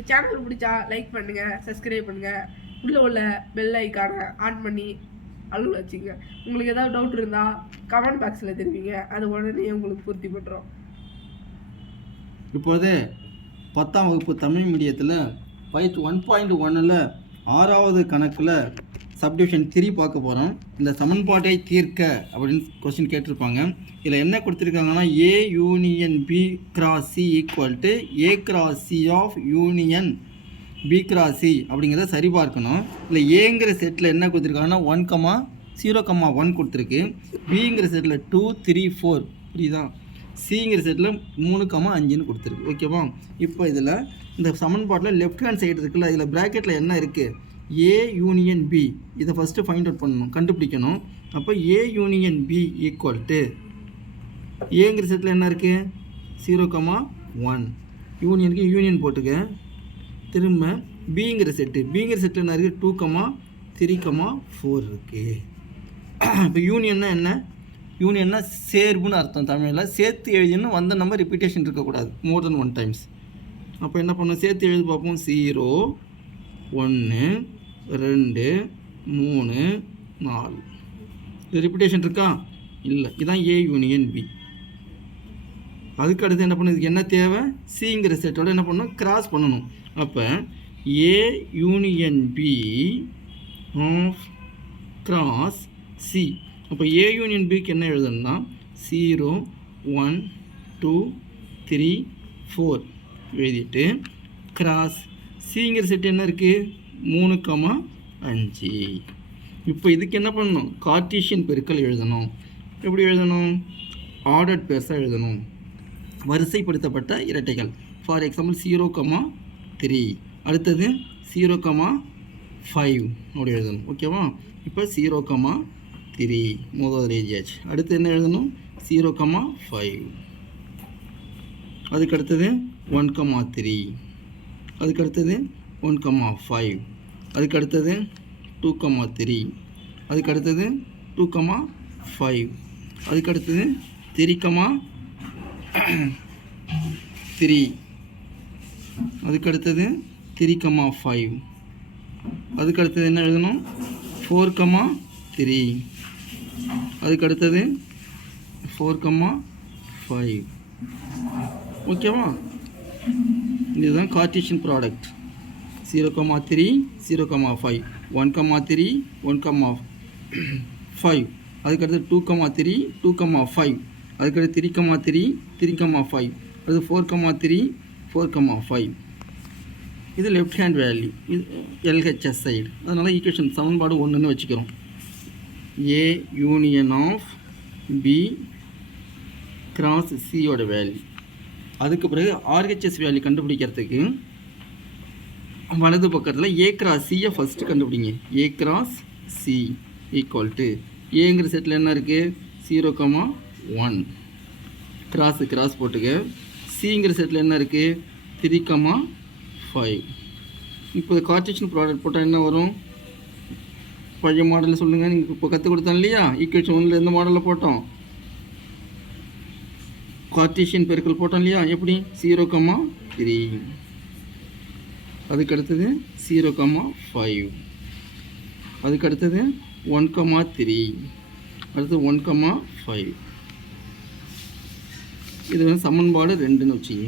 இந்த சேனல் பிடிச்சா லைக் பண்ணுங்கள், சப்ஸ்கிரைப் பண்ணுங்கள், உள்ள பெல் ஐக்கானை ஆன் பண்ணி அலுவல் வச்சுங்க. உங்களுக்கு ஏதாவது டவுட் இருந்தால் கமெண்ட் பாக்ஸில் தெரிவிங்க, அது உடனே உங்களுக்கு பூர்த்தி பண்ணுறோம். இப்போது 10ஆம் வகுப்பு தமிழ் மீடியத்தில் பயிற்சி 1.1ல் 6வது கணக்கில் சப்டிவிஷன் 3 பார்க்க போகிறோம். இந்த சமன்பாட்டை தீர்க்க அப்படின்னு கொஸ்டின் கேட்டிருப்பாங்க. இதில் என்ன கொடுத்துருக்காங்கன்னா A union B cross C equal to A cross C of union B cross C அப்படிங்கிறத சரி பார்க்கணும். இல்லை ஏங்கிற செட்டில் என்ன கொடுத்துருக்காங்கன்னா 1,0,1 கொடுத்துருக்கு. பிங்கிற செட்டில் 2, 3, 4 புரியுதா? சிங்கிற செட்டில் 3,5ன்னு கொடுத்துருக்கு. ஓகேவா? இப்போ இதில் இந்த சமன்பாட்டில் லெஃப்ட் ஹேண்ட் சைடு இருக்குல்ல, இதில் ப்ராக்கெட்டில் என்ன இருக்குது? ஏ யூனியன் பி, இதை ஃபஸ்ட்டு ஃபைண்ட் அவுட் பண்ணணும், கண்டுபிடிக்கணும். அப்போ A union B equal to ஏங்கிற செட்டில் என்ன இருக்குது? 0,1 யூனியனுக்கு யூனியன் போட்டுக்க. திரும்ப பிங்கிற செட்டில் என்ன இருக்குது? 2,3,4 இருக்குது. இப்போ யூனியன்னா என்ன? யூனியன்னா சேர்வுன்னு அர்த்தம். தமிழில் சேர்த்து எழுதின்னு வந்த நம்ம ரிப்பீட்டேஷன் இருக்கக்கூடாது, மோர் தென் 1 டைம்ஸ். அப்போ என்ன பண்ணணும்? சேர்த்து எழுதி பார்ப்போம். 0, 1, 2, 3, 4. இது ரிப்பீட்டேஷன் இருக்கா? இல்லை. இதுதான் ஏ யூனியன் பி. அதுக்கு அடுத்து என்ன பண்ணணும்? இதுக்கு என்ன தேவை? சிங்கிற செட்டோட என்ன பண்ணணும்? கிராஸ் பண்ணணும். அப்போ A union B of cross C. அப்போ ஏ யூனியன் பிக்கு என்ன எழுதணும்னா 0, 1, 2, 3, 4 எழுதிட்டு கிராஸ் சிங்கிற செட் என்ன இருக்குது? 3,5. இப்போ இதுக்கு என்ன பண்ணணும்? கார்ட்டீசியன் பெருக்கல் எழுதணும். எப்படி எழுதணும்? ஆர்டர்ட் பேர்ஸாக எழுதணும், வரிசைப்படுத்தப்பட்ட இரட்டைகள். ஃபார் எக்ஸாம்பிள் 0,3, அடுத்தது 0,5 அப்படி எழுதணும். ஓகேவா? இப்போ 0,3 முதல் எழுதியாச்சு. அடுத்து என்ன எழுதணும்? 0,5. அதுக்கு அடுத்தது 1,3. அதுக்கு அடுத்தது 1,5. அதுக்கு அடுத்தது 2,3. அதுக்கு அடுத்தது 2,5. அதுக்கு அடுத்தது 3,3. அதுக்கு அடுத்தது 3,5. அதுக்கு அடுத்தது என்ன எழுதணும்? 4,3. அதுக்கு அடுத்தது 4,5. ஓகேவா? இதுதான் கார்ட்டீசியன் ப்ராடக்ட். 0,3, 0,5, 1,3, 1,5. அதுக்கடுத்து 2,3, 2,5. அதுக்கடுத்து 3,3, 3,5. அது 4,3, 4,5. இது லெஃப்ட் ஹேண்ட் வேல்யூ, இது எல்ஹெச்எஸ் சைடு. அதனால் ஈக்குவேஷன் சமன்பாடு 1ன்னு வச்சுக்கிறோம். A union of B cross சியோட வேல்யூ. அதுக்கு பிறகு ஆர்ஹெச்எஸ் வேல்யூ கண்டுபிடிக்கிறதுக்கு வலது பக்கத்தில் ஏ கிராஸ் சியை ஃபஸ்ட்டு கண்டுபிடிங்க. ஏ கிராஸ் சி ஈக்குவல் டு ஏங்கிற செட்டில் என்ன இருக்குது? 0,1 கிராஸ் போட்டுக்க. சிங்கிற செட்டில் என்ன இருக்குது? 3,5. இப்போ கார்ட்டீசியன் ப்ராடக்ட் போட்டால் என்ன வரும்? பழைய மாடலில் சொல்லுங்கள். நீங்கள் இப்போ கற்றுக் கொடுத்தோம் இல்லையா? ஈக்குவேஷன் 1ல் எந்த மாடலில் போட்டோம்? கார்ட்டீசியன் பெருக்கல் போட்டோம் இல்லையா? எப்படி? 0,3. அதுக்கு அடுத்தது 0,5. அதுக்கு அடுத்தது 1,3. அடுத்து 1,5. இது வந்து சமன்பாடு 2ன்னு வச்சுங்க.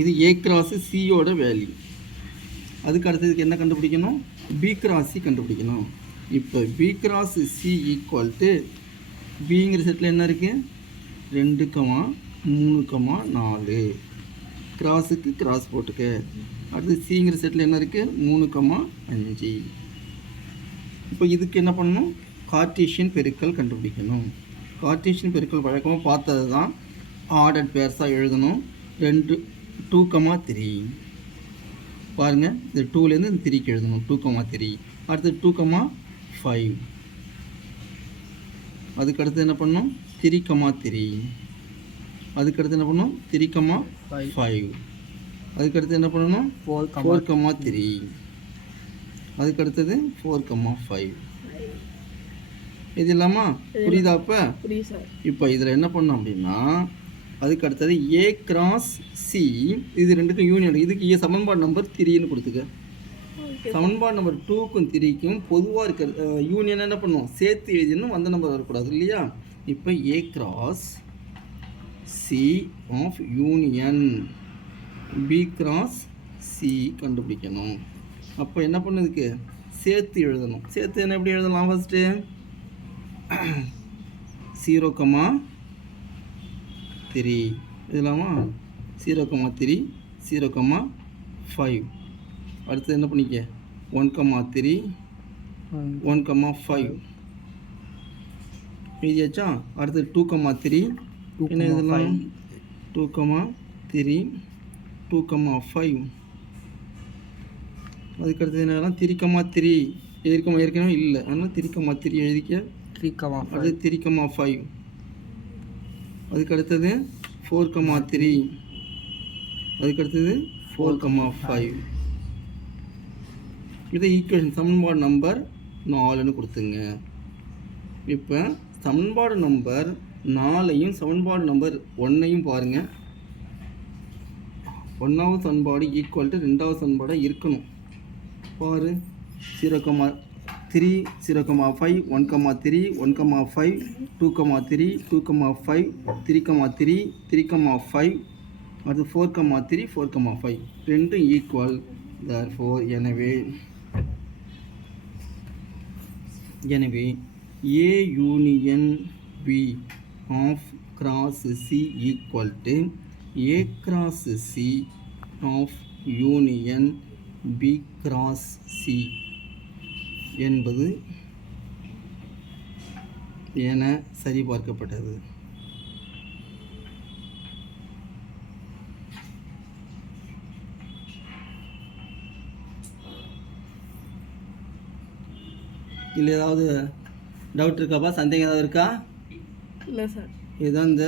இது ஏ கிராஸ் சியோட வேல்யூ. அதுக்கு அடுத்ததுக்கு என்ன கண்டுபிடிக்கணும்? பி கிராஸ் சி கண்டுபிடிக்கணும். இப்போ B cross C equal to பிங்கிற செட்டில் என்ன இருக்குது? 2,3,4. கிராஸுக்கு கிராஸ் போட்டுக்க. அடுத்து சிங்கிற செட்டில் என்ன இருக்குது? 3,5. இப்போ இதுக்கு என்ன பண்ணணும்? கார்ட்டீசியன் பெருக்கல் கண்டுபிடிக்கணும். கார்ட்டீசியன் பெருக்கல் வழக்கமாக பார்த்தது தான். ஆர்டர்ட் பேர்ஸாக எழுதணும். 2,3 பாருங்கள். இந்த 2லேருந்து இந்த 3க்கு எழுதணும். 2,3. அடுத்து 2,5. அதுக்கடுத்து என்ன பண்ணணும்? 3,3. அதுக்கடுத்து என்ன பண்ணணும்? 3,5. அதுக்கடுத்து என்ன பண்ணணும்? 4,3. அதுக்கடுத்தது 4,5. இது இல்லாமல் புரியுதா? இப்போ இதில் என்ன பண்ணோம் அப்படின்னா அதுக்கு அடுத்தது ஏ கிராஸ் சி, இது ரெண்டுக்கும் யூனியன். இதுக்கு சமன்பாடு நம்பர் 3ன்னு கொடுத்துக்க. சமன்பாடு நம்பர் 2க்கும் 3க்கும் பொதுவாக இருக்கிற யூனியன் என்ன பண்ணும், சேர்த்து எழுதினும் அந்த நம்பர் வரக்கூடாது இல்லையா. இப்போ A cross C of union B cross C கண்டுபிடிக்கணும். அப்போ என்ன பண்ணுதுக்கு சேர்த்து எழுதணும். சேர்த்து என்ன எப்படி எழுதலாம், ஃபஸ்ட்டு 0,3 எழுதலாமா, 0,3 0,5. அடுத்து என்ன பண்ணிக்க 1,3 1,5 எழுதியாச்சா. அடுத்து 2,3 என்ன எழுதலாம், 2,3 2,5. அதுக்கடுத்தது என்னன்னா 3,3 எழுதிருக்கோமா, ஏற்கனவே இல்லை, அதனால் 3,3 எழுதிக்க. 3,5. அது 3,5. அதுக்கடுத்தது 4,3. அதுக்கடுத்தது 4,5. இது ஈக்குவேஷன் சமன்பாடு நம்பர் 4ன்னு கொடுத்துங்க. இப்போ சமன்பாடு நம்பர் 4ஐயும் சமன்பாடு நம்பர் 1ஐயும் பாருங்கள். 1வது சமன்பாடு ஈக்குவல் டு 2வது சமன்பாடாக இருக்கணும். பாரு 0,3 0,5 1,3 1,5 2,3 2,5 3,3 3,5 அது 4,3 4,5 ரெண்டும் ஈக்குவல். therefore எனவே A union B of cross C equal to A cross C of union B cross C என்பது என சரிபார்க்கப்பட்டது. இல்லை ஏதாவது டவுட் இருக்காப்பா, சந்தேகம் ஏதாவது இருக்கா? இல்லை சார். இதுதான் இந்த